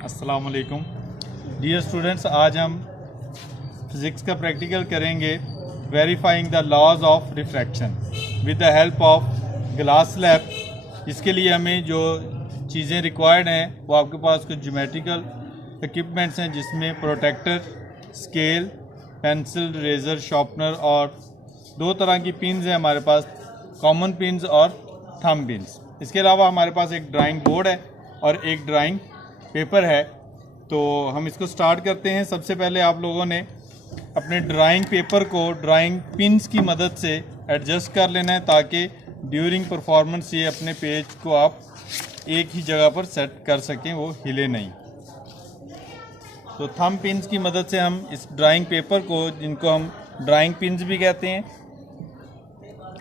अस्सलाम वालेकुम dear students, आज हम फिज़िक्स का प्रैक्टिकल करेंगे verifying the laws of refraction with the help of glass slab. इसके लिए हमें जो चीज़ें रिक्वायर्ड हैं वो आपके पास कुछ ज्योमेट्रिकल इक्विपमेंट्स हैं, जिसमें protractor, scale, pencil, eraser, sharpener और दो तरह की पिन्स हैं हमारे पास, कॉमन पिन्स और थंब पिन्स। इसके अलावा हमारे पास एक ड्राइंग बोर्ड है और एक ड्राइंग पेपर है। तो हम इसको स्टार्ट करते हैं। सबसे पहले आप लोगों ने अपने ड्राइंग पेपर को ड्राइंग पिन्स की मदद से एडजस्ट कर लेना है, ताकि ड्यूरिंग परफॉर्मेंस ये अपने पेज को आप एक ही जगह पर सेट कर सकें, वो हिले नहीं। तो थंब पिन्स की मदद से हम इस ड्राइंग पेपर को, जिनको हम ड्राइंग पिन्स भी कहते हैं,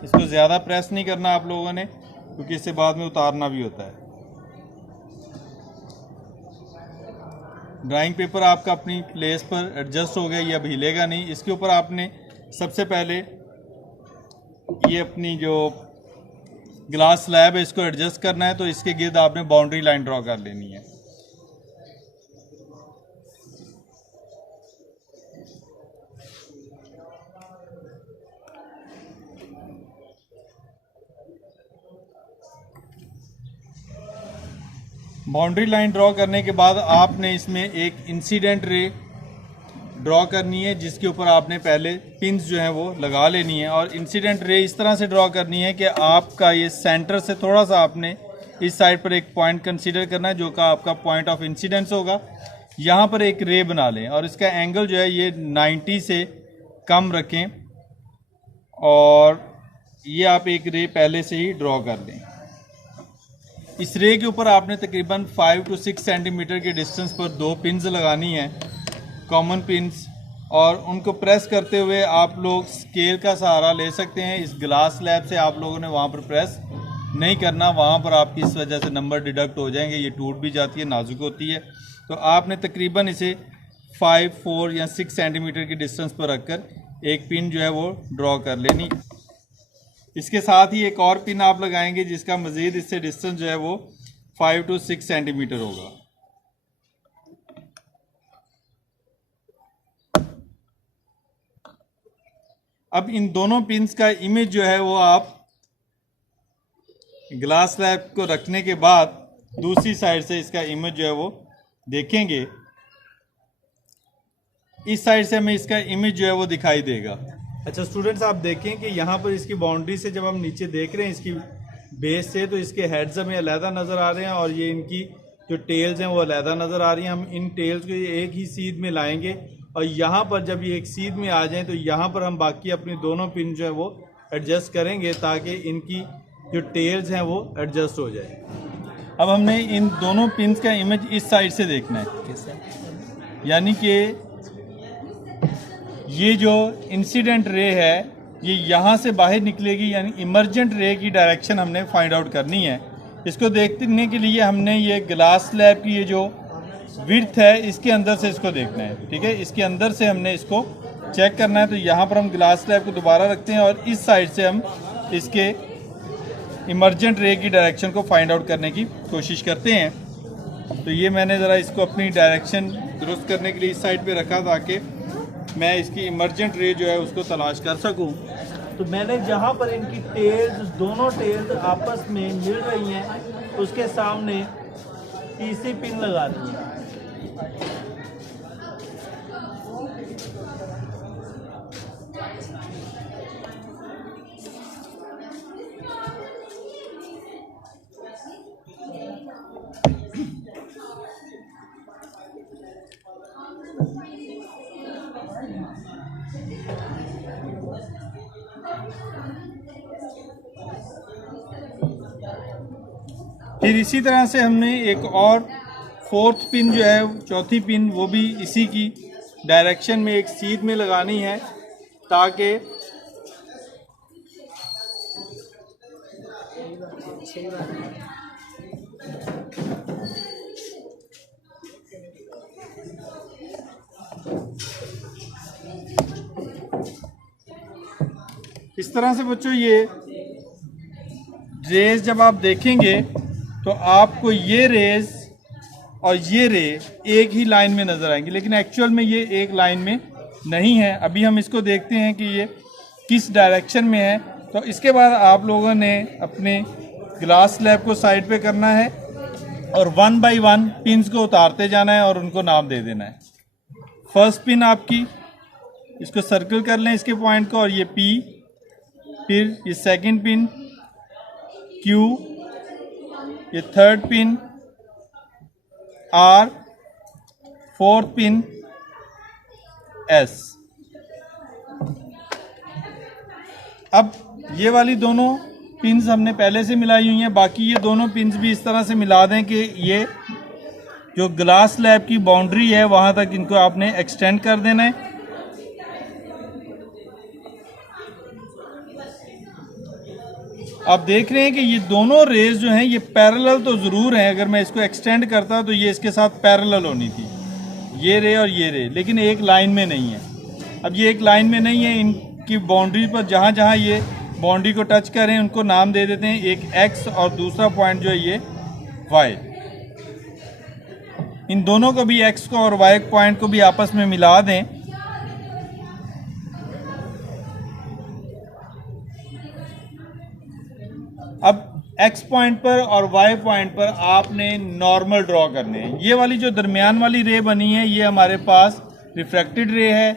इसको ज़्यादा प्रेस नहीं करना आप लोगों ने, क्योंकि इससे बाद में उतारना भी होता है। ड्राइंग पेपर आपका अपनी प्लेस पर एडजस्ट हो गया, ये अब हिलेगा नहीं। इसके ऊपर आपने सबसे पहले ये अपनी जो ग्लास स्लैब है इसको एडजस्ट करना है। तो इसके गिर्द आपने बाउंड्री लाइन ड्रॉ कर लेनी है। बाउंड्री लाइन ड्रॉ करने के बाद आपने इसमें एक इंसिडेंट रे ड्रॉ करनी है, जिसके ऊपर आपने पहले पिन्स जो हैं वो लगा लेनी है। और इंसिडेंट रे इस तरह से ड्रॉ करनी है कि आपका ये सेंटर से थोड़ा सा आपने इस साइड पर एक पॉइंट कंसीडर करना है, जो कि आपका पॉइंट ऑफ इंसिडेंस होगा। यहाँ पर एक रे बना लें और इसका एंगल जो है ये 90 से कम रखें, और ये आप एक रे पहले से ही ड्रॉ कर लें। इस रे के ऊपर आपने तकरीबन 5 to 6 सेंटीमीटर के डिस्टेंस पर दो पिन्स लगानी है, कॉमन पिन्स, और उनको प्रेस करते हुए आप लोग स्केल का सहारा ले सकते हैं। इस ग्लास स्लैब से आप लोगों ने वहाँ पर प्रेस नहीं करना, वहाँ पर आपकी इस वजह से नंबर डिडक्ट हो जाएंगे, ये टूट भी जाती है, नाजुक होती है। तो आपने तकरीबन इसे 5, 4 या 6 सेंटीमीटर की डिस्टेंस पर रखकर एक पिन जो है वो ड्रॉ कर लेनी। इसके साथ ही एक और पिन आप लगाएंगे, जिसका मज़ीद इससे डिस्टेंस जो है वो 5 to 6 सेंटीमीटर होगा। अब इन दोनों पिन्स का इमेज जो है वो आप ग्लास स्लैब को रखने के बाद दूसरी साइड से इसका इमेज जो है वो देखेंगे। इस साइड से हमें इसका इमेज जो है वो दिखाई देगा। अच्छा स्टूडेंट्स, आप देखें कि यहाँ पर इसकी बाउंड्री से जब हम नीचे देख रहे हैं इसकी बेस से, तो इसके हेड्स हमें अलहदा नज़र आ रहे हैं और ये इनकी जो टेल्स हैं वो अलहदा नज़र आ रही हैं। हम इन टेल्स को एक ही सीध में लाएंगे और यहाँ पर जब ये एक सीध में आ जाएं तो यहाँ पर हम बाकी अपनी दोनों पिन जो है वो एडजस्ट करेंगे, ताकि इनकी जो टेल्स हैं वो एडजस्ट हो जाए। अब हमने इन दोनों पिन्स का इमेज इस साइड से देखना है, यानी कि ये जो इंसिडेंट रे है ये यहाँ से बाहर निकलेगी, यानी इमर्जेंट रे की डायरेक्शन हमने फाइंड आउट करनी है। इसको देखने के लिए हमने ये ग्लास स्लैब की ये जो विड्थ है इसके अंदर से इसको देखना है, ठीक है। इसके अंदर से हमने इसको चेक करना है। तो यहाँ पर हम ग्लास स्लैब को दोबारा रखते हैं और इस साइड से हम इसके इमर्जेंट रे की डायरेक्शन को फाइंड आउट करने की कोशिश करते हैं। तो ये मैंने ज़रा इसको अपनी डायरेक्शन दुरुस्त करने के लिए इस साइड पे रखा, ताकि मैं इसकी इमर्जेंट रे जो है उसको तलाश कर सकूं। तो मैंने जहाँ पर इनकी टेल्स, दोनों टेल्स आपस में मिल रही हैं, उसके सामने तीसरी पिन लगा दी है। फिर इसी तरह से हमने एक और फोर्थ पिन जो है, चौथी पिन, वो भी इसी की डायरेक्शन में एक सीध में लगानी है, ताकि इस तरह से बच्चों ये रेज जब आप देखेंगे तो आपको ये रेज और ये रे एक ही लाइन में नज़र आएंगी, लेकिन एक्चुअल में ये एक लाइन में नहीं है। अभी हम इसको देखते हैं कि ये किस डायरेक्शन में है। तो इसके बाद आप लोगों ने अपने ग्लास स्लैब को साइड पे करना है और 1 बाय 1 पिन्स को उतारते जाना है और उनको नाम दे देना है। फर्स्ट पिन आपकी, इसको सर्कल कर लें इसके पॉइंट को, और ये P, फिर ये सेकंड पिन Q, ये third pin R, fourth pin S। अब ये वाली दोनों पिन्स हमने पहले से मिलाई हुई हैं, बाकी ये दोनों पिन्स भी इस तरह से मिला दें कि ये जो ग्लास स्लैब की बाउंड्री है वहाँ तक इनको आपने एक्सटेंड कर देना है। आप देख रहे हैं कि ये दोनों रेज जो हैं ये पैरेलल तो ज़रूर हैं। अगर मैं इसको एक्सटेंड करता तो ये इसके साथ पैरेलल होनी थी, ये रे और ये रे, लेकिन एक लाइन में नहीं है। अब ये एक लाइन में नहीं है, इनकी बाउंड्री पर जहाँ जहाँ ये बाउंड्री को टच करें उनको नाम दे देते हैं, एक X और दूसरा पॉइंट जो है ये Y। इन दोनों को भी, X को और Y पॉइंट को भी आपस में मिला दें। अब X पॉइंट पर और Y पॉइंट पर आपने नॉर्मल ड्रॉ करने हैं। ये वाली जो दरमियान वाली रे बनी है ये हमारे पास रिफ्रैक्टेड रे है,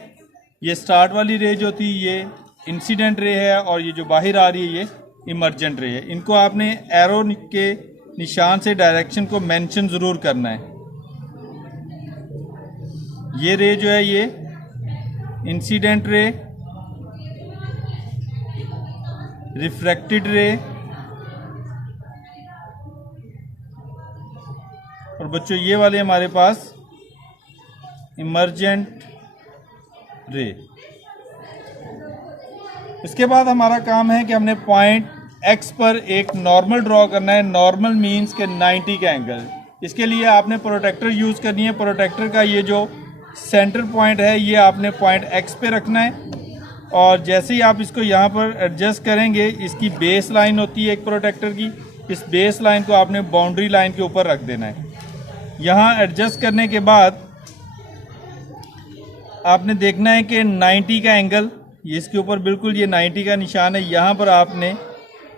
ये स्टार्ट वाली रे जो थी ये इंसिडेंट रे है, और ये जो बाहर आ रही है ये इमर्जेंट रे है। इनको आपने एरो के निशान से डायरेक्शन को मेंशन ज़रूर करना है। ये रे जो है ये इंसिडेंट रे, रिफ्रैक्टेड रे, और बच्चों ये वाले हमारे पास इमर्जेंट रे। इसके बाद हमारा काम है कि हमने पॉइंट X पर एक नॉर्मल ड्रॉ करना है। नॉर्मल मीन्स के 90 का एंगल। इसके लिए आपने प्रोटेक्टर यूज़ करनी है। प्रोटेक्टर का ये जो सेंटर पॉइंट है ये आपने पॉइंट X पे रखना है, और जैसे ही आप इसको यहाँ पर एडजस्ट करेंगे, इसकी बेस लाइन होती है एक प्रोटेक्टर की, इस बेस लाइन को आपने बाउंड्री लाइन के ऊपर रख देना है। यहाँ एडजस्ट करने के बाद आपने देखना है कि 90 का एंगल, ये इसके ऊपर बिल्कुल ये 90 का निशान है, यहाँ पर आपने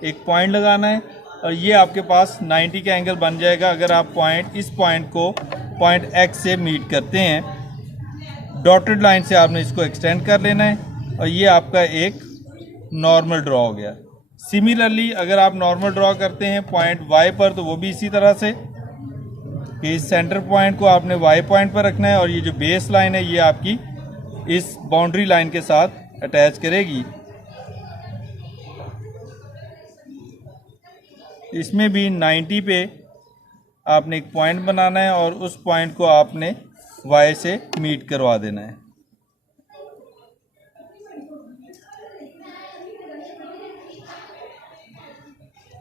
एक पॉइंट लगाना है और ये आपके पास 90 का एंगल बन जाएगा अगर आप इस पॉइंट को पॉइंट X से मीट करते हैं। डॉटेड लाइन से आपने इसको एक्सटेंड कर लेना है और ये आपका एक नॉर्मल ड्रॉ हो गया। सिमिलरली अगर आप नॉर्मल ड्रॉ करते हैं पॉइंट Y पर, तो वो भी इसी तरह से कि इस सेंटर पॉइंट को आपने Y पॉइंट पर रखना है और ये जो बेस लाइन है ये आपकी इस बाउंड्री लाइन के साथ अटैच करेगी। इसमें भी 90 पे आपने एक पॉइंट बनाना है और उस पॉइंट को आपने Y से मीट करवा देना है।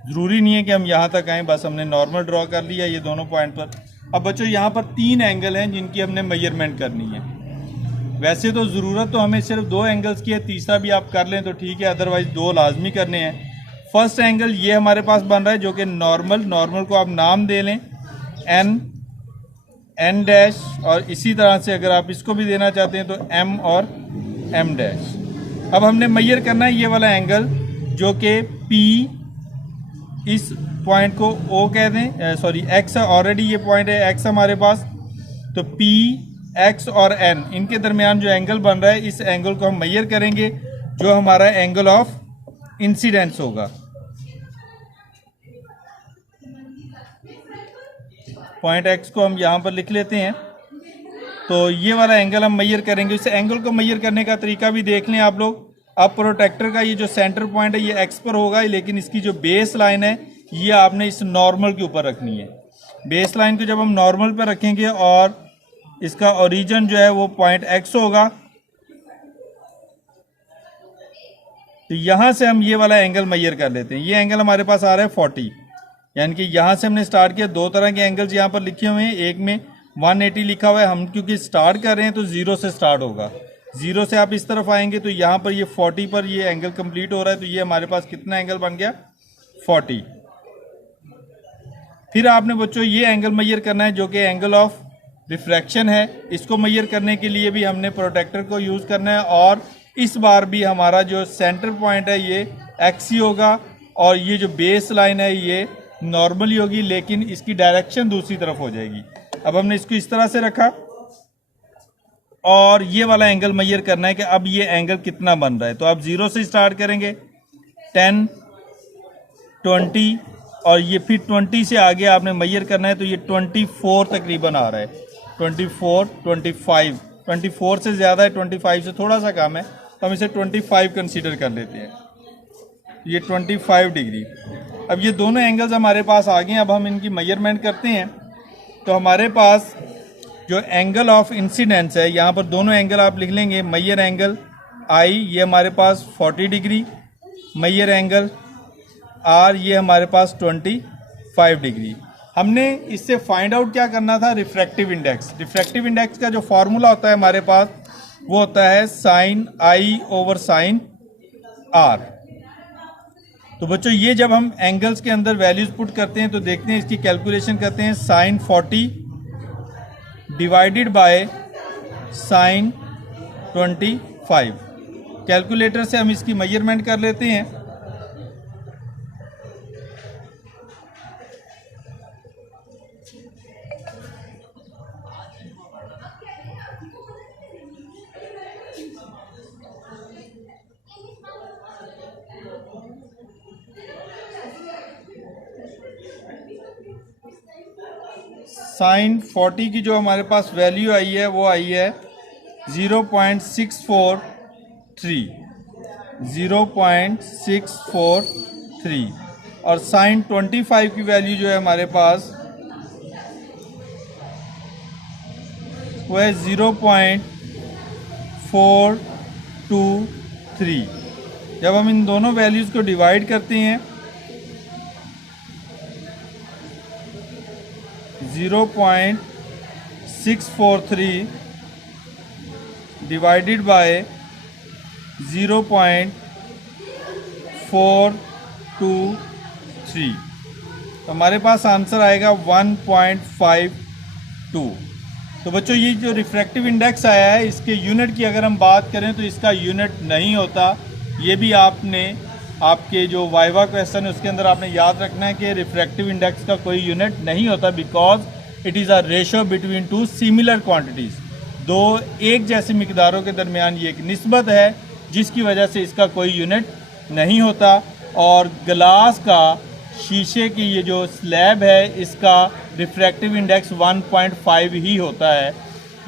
ज़रूरी नहीं है कि हम यहाँ तक आएँ, बस हमने नॉर्मल ड्रॉ कर लिया ये दोनों पॉइंट पर। अब बच्चों यहाँ पर 3 एंगल हैं जिनकी हमने मेजरमेंट करनी है। वैसे तो ज़रूरत तो हमें सिर्फ 2 एंगल्स की है, तीसरा भी आप कर लें तो ठीक है, अदरवाइज़ 2 लाजमी करने हैं। फर्स्ट एंगल ये हमारे पास बन रहा है जो कि नॉर्मल को आप नाम दे लें एन डैश, और इसी तरह से अगर आप इसको भी देना चाहते हैं तो M और M डैश। अब हमने मेजर करना है ये वाला एंगल जो कि P, इस पॉइंट को O कह दें, सॉरी X है, ऑलरेडी ये पॉइंट है X हमारे पास, तो P, X और N इनके दरमियान जो एंगल बन रहा है इस एंगल को हम मेजर करेंगे जो हमारा एंगल ऑफ इंसिडेंस होगा। पॉइंट X को हम यहाँ पर लिख लेते हैं, तो ये वाला एंगल हम मेजर करेंगे। इस एंगल को मेजर करने का तरीका भी देख लें आप लोग। अब प्रोटेक्टर का ये जो सेंटर पॉइंट है ये X पर होगा, लेकिन इसकी जो बेस लाइन है ये आपने इस नॉर्मल के ऊपर रखनी है। बेस लाइन को जब हम नॉर्मल पर रखेंगे और इसका ओरिजिन जो है वो पॉइंट X होगा, तो यहाँ से हम ये वाला एंगल मेजर कर लेते हैं। ये एंगल हमारे पास आ रहा है 40, यानी कि यहाँ से हमने स्टार्ट किया। 2 तरह के एंगल्स यहाँ पर लिखे हुए हैं, एक में 180 लिखा हुआ है, हम क्योंकि स्टार्ट कर रहे हैं तो 0 से स्टार्ट होगा। 0 से आप इस तरफ आएंगे तो यहाँ पर ये 40 पर ये एंगल कंप्लीट हो रहा है, तो ये हमारे पास कितना एंगल बन गया 40। फिर आपने बच्चों ये एंगल मेजर करना है जो कि एंगल ऑफ रिफ्रैक्शन है। इसको मेजर करने के लिए भी हमने प्रोटेक्टर को यूज़ करना है, और इस बार भी हमारा जो सेंटर पॉइंट है ये एक्स ही होगा, और ये जो बेस लाइन है ये नॉर्मली होगी, लेकिन इसकी डायरेक्शन दूसरी तरफ हो जाएगी। अब हमने इसको इस तरह से रखा और ये वाला एंगल मेजर करना है कि अब ये एंगल कितना बन रहा है। तो आप 0 से स्टार्ट करेंगे, 10, 20 और ये फिर 20 से आगे आपने मेजर करना है, तो ये 24 तकरीबन आ रहा है। 24, 25, 24 से ज़्यादा है, 25 से थोड़ा सा कम है, तो हम इसे 25 कंसीडर कर लेते हैं। ये 25 डिग्री। अब ये दोनों एंगल्स हमारे पास आ गए हैं। अब हम इनकी मेजरमेंट करते हैं। तो हमारे पास जो एंगल ऑफ इंसिडेंस है, यहाँ पर दोनों एंगल आप लिख लेंगे। मेजर एंगल आई ये हमारे पास 40 डिग्री, मेजर एंगल आर ये हमारे पास 25 डिग्री। हमने इससे फाइंड आउट क्या करना था, रिफ्रैक्टिव इंडेक्स। रिफ्रैक्टिव इंडेक्स का जो फार्मूला होता है हमारे पास वो होता है sine i over sine r. तो बच्चों ये जब हम एंगल्स के अंदर वैल्यूज पुट करते हैं तो देखते हैं, इसकी कैलकुलेशन करते हैं। Sine 40 divided by sine 25। Calculator से हम इसकी मेजरमेंट कर लेते हैं। साइन 40 की जो हमारे पास वैल्यू आई है वो आई है 0.643, 0.643, और साइन 25 की वैल्यू जो है हमारे पास वो है 0.423। जब हम इन दोनों वैल्यूज़ को डिवाइड करते हैं 0.643 डिवाइडेड बाय 0.423, तो हमारे पास आंसर आएगा 1.52। तो बच्चों ये जो रिफ्रैक्टिव इंडेक्स आया है इसके यूनिट की अगर हम बात करें तो इसका यूनिट नहीं होता। ये भी आपने आपके जो वाइवा क्वेश्चन है उसके अंदर आपने याद रखना है कि रिफ्रैक्टिव इंडेक्स का कोई यूनिट नहीं होता, because it is a ratio between two similar quantities. दो एक जैसी मिकदारों के दरमियान ये एक निस्बत है जिसकी वजह से इसका कोई यूनिट नहीं होता। और ग्लास का, शीशे की ये जो स्लैब है इसका रिफ्रैक्टिव इंडेक्स 1.5 ही होता है।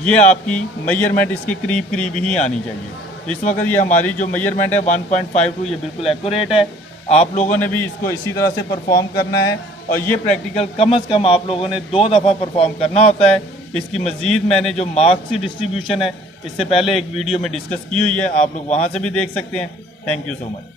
ये आपकी मेजरमेंट इसके करीब करीब ही आनी चाहिए। इस वक्त ये हमारी जो मेजरमेंट है 1.52 ये बिल्कुल एक्यूरेट है। आप लोगों ने भी इसको इसी तरह से परफॉर्म करना है, और ये प्रैक्टिकल कम से कम आप लोगों ने 2 दफ़ा परफॉर्म करना होता है। इसकी मज़ीद मैंने जो मार्क्स की डिस्ट्रीब्यूशन है इससे पहले एक वीडियो में डिस्कस की हुई है, आप लोग वहाँ से भी देख सकते हैं। Thank you so much.